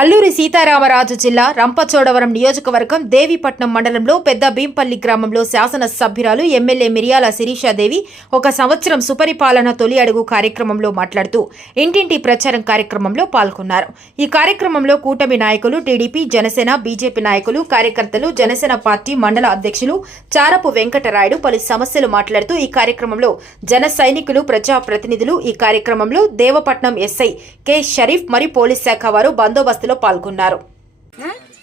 అల్లూరి సీతారామరాజు జిల్లా రంపచోడవరం నియోజకవర్గం దేవీపట్నం మండలంలో పెద్ద భీంపల్లి గ్రామంలో శాసన సభ్యురాలు ఎమ్మెల్యే మిరియాల శిరీషాదేవి ఒక సంవత్సరం సుపరిపాలన తొలి అడుగు కార్యక్రమంలో మాట్లాడుతూ ఇంటింటి ప్రచారం కార్యక్రమంలో పాల్గొన్నారు. ఈ కార్యక్రమంలో కూటమి నాయకులు, టీడీపీ, జనసేన, బీజేపీ నాయకులు, కార్యకర్తలు, జనసేన పార్టీ మండల అధ్యక్షులు చారపు వెంకటరాయుడు పలు సమస్యలు మాట్లాడుతూ ఈ కార్యక్రమంలో జన సైనికులు, ప్రజాప్రతినిధులు, ఈ కార్యక్రమంలో దేవపట్నం ఎస్ఐ కె షరీఫ్ మరియు పోలీస్ శాఖ వారు బందోబస్తు పాల్గొన్నారు.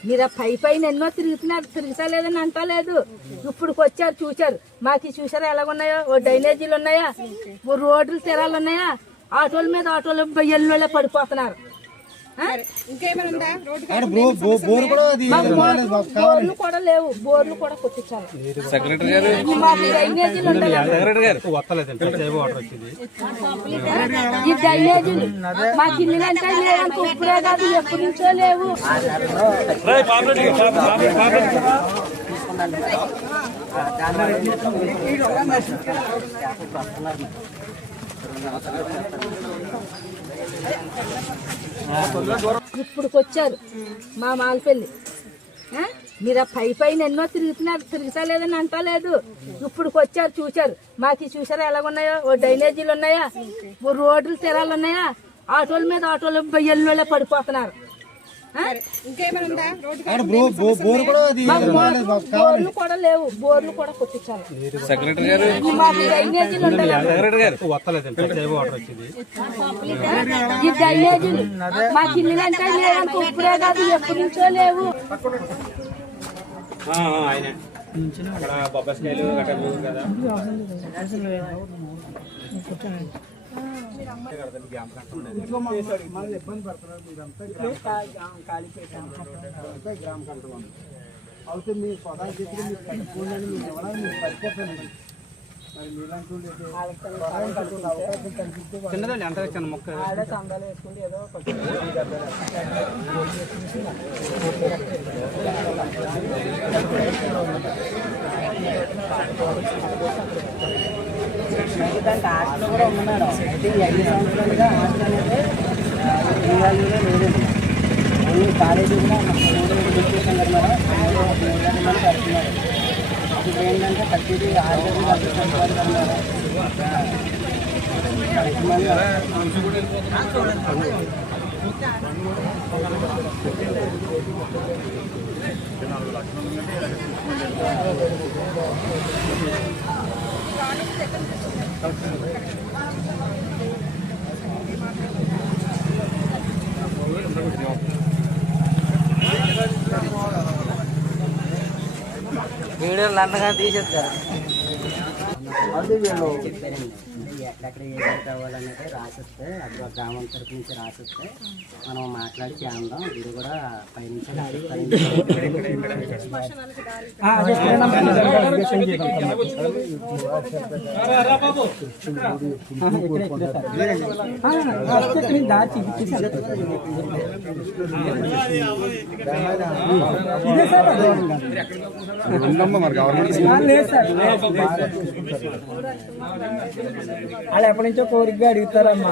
మీరు పైన ఎన్నో తిరుగుతలేదని అంటలేదు. ఇప్పుడు వచ్చారు, చూశారు. మాకు చూసారా ఎలాగున్నాయో, ఓ డ్రైనేజీలు ఉన్నాయా, ఓ రోడ్లు తెరాలు ఉన్నాయా, ఆటోల మీద ఆటోలు ఎల్లుళ్ళే పడిపోతున్నారు. బోర్లు కూడా లేవు, బోర్లు కూడా కొట్టించాలి. ఈ డ్రైనేజీలు మాకు ఇల్లు అంటే లేవనుకో, ఇప్పుడే కాదు ఎప్పటి నుంచో లేవు. ఇప్పుడు వచ్చారు మా మాలపల్లి. మీరు పైన ఎన్నో తిరుగుతలేదని అంటలేదు. ఇప్పుడు వచ్చారు, చూశారు. మాకు చూసారా ఎలాగున్నాయో, ఓ డ్రైనేజీలు ఉన్నాయా, ఓ రోడ్లు తెరాలు ఉన్నాయా, ఆటోల మీద ఆటోలు ఎల్లుళ్ళే పడిపోతున్నారు. బోర్లు కూడా లేవు, బోర్లు కూడా కొట్టించాలి. ఈ డ్రైనేజీలు మాకు ఇల్లు అంటే లేవనుకో, ఇప్పుడే కాదు ఎప్పటి నుంచో లేవు. అయితే మీ పదాలు చెప్పి మీరు కట్టుకోండి, మీరు ఎవరైనా మీరు పడిపోతానండి. మరి మీలాంటి చిన్నదండి అంత చిన్న మొక్క చందాలు వేసుకుంటే ఏదో దానికి ఆటలు కూడా ఉన్నాడు. అయితే ఈ 5 సంవత్సరాలుగా ఆటలు అనేది లేదండి. ఓన్లీ కాలేజీ కూడా డిస్కషన్ కదా మేడం, పెడుతున్నారు. ఇప్పుడు ఏంటంటే ప్రతిదీ 6 సంవత్సరాలు కన్నారు. వీడియోలు అంతగా తీసేస్తారు. ఎక్కడెక్కడ ఏ కావాలన్నది రాసిస్తే, అప్పుడు గ్రామం తరపు నుంచి రాసిస్తే మనం మాట్లాడి చేద్దాం. ఇది కూడా పైనుంచి వాళ్ళు ఎప్పటి నుంచో కోరికగా అడుగుతారమ్మా.